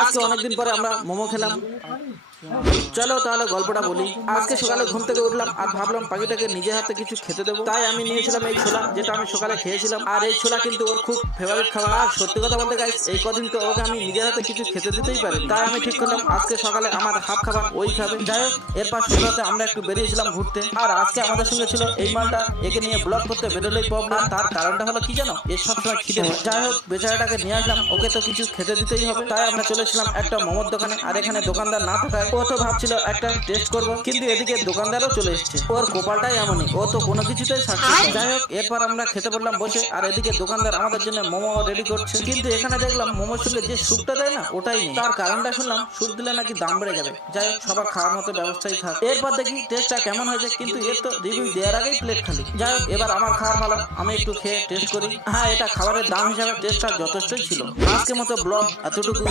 আজকে অনেকদিন পরে আমরা মোমো খেলাম। চলো তাহলে গল্পটা বলি। আজকে সকালে ঘুম থেকে উঠলাম আর ভাবলাম পাখিটাকে নিজের হাতে কিছু খেতে দেবো। তাই আমি নিয়েছিলাম এই ছোলা, যেটা আমি সকালে খেয়েছিলাম। আর এই ছোলা কিন্তু ওর খুব ফেভারিট খাবার। আর সত্যি কথা বলতে গাইস, এই কদিন তো ওকে আমি নিজের হাতে কিছু খেতে দিতেই পারিনি। তাই আমি ঠিক করলাম আজকে সকালে আমার হাফ খাবার ওই খাবে। যাই হোক, এরপর সন্ধ্যাতে আমরা একটু বেরিয়েছিলাম ঘুরতে। আর আজকে আমাদের সঙ্গে ছিল এই মালটা। একে নিয়ে ব্লগ করতে বেরোলেই প্রবলেম। তার কারণটা হলো কি জানো, এর সবসময় খিদে পায়। যাই হোক, বেচারাটাকে নিয়ে আসলাম, ওকে তো কিছু খেতে দিতেই হবে। তাই আমরা চলেছিলাম একটা মোমোর দোকানে। আর এখানে দোকানদার না থাকায় ও তো ভাবছিল একটা টেস্ট করবো, কিন্তু এদিকে দোকানদারও চলে এসেছে। ওর কপালটাই এমনই, ও তো কোনো কিছুতেই ছাড়ছে না। যাই হোক, এরপর আমরা খেতে বললাম বসে। আর এদিকে দোকানদার আমাদের জন্য মোমো রেডি করছে। কিন্তু এখানে দেখলাম মোমোর সঙ্গে যে স্যুপটা দেয় না, ওটাই নেই। তার কারণটা শুনলাম স্যুপ দিলে নাকি দাম বেড়ে যাবে। যাই হোক, সবার খাওয়ার মতো ব্যবস্থাই থাক। এরপর দেখি টেস্টটা কেমন হয়েছে, কিন্তু এর তো রিভিউ দেওয়ার আগেই প্লেট খালি। যাই হোক, এবার আমার খাওয়ার ভালো, আমি একটু খেয়ে টেস্ট করি। হ্যাঁ, এটা খাবারের দাম হিসাবে টেস্টটা যথেষ্টই ছিল। আজকের মতো ব্লগ এতটুকু।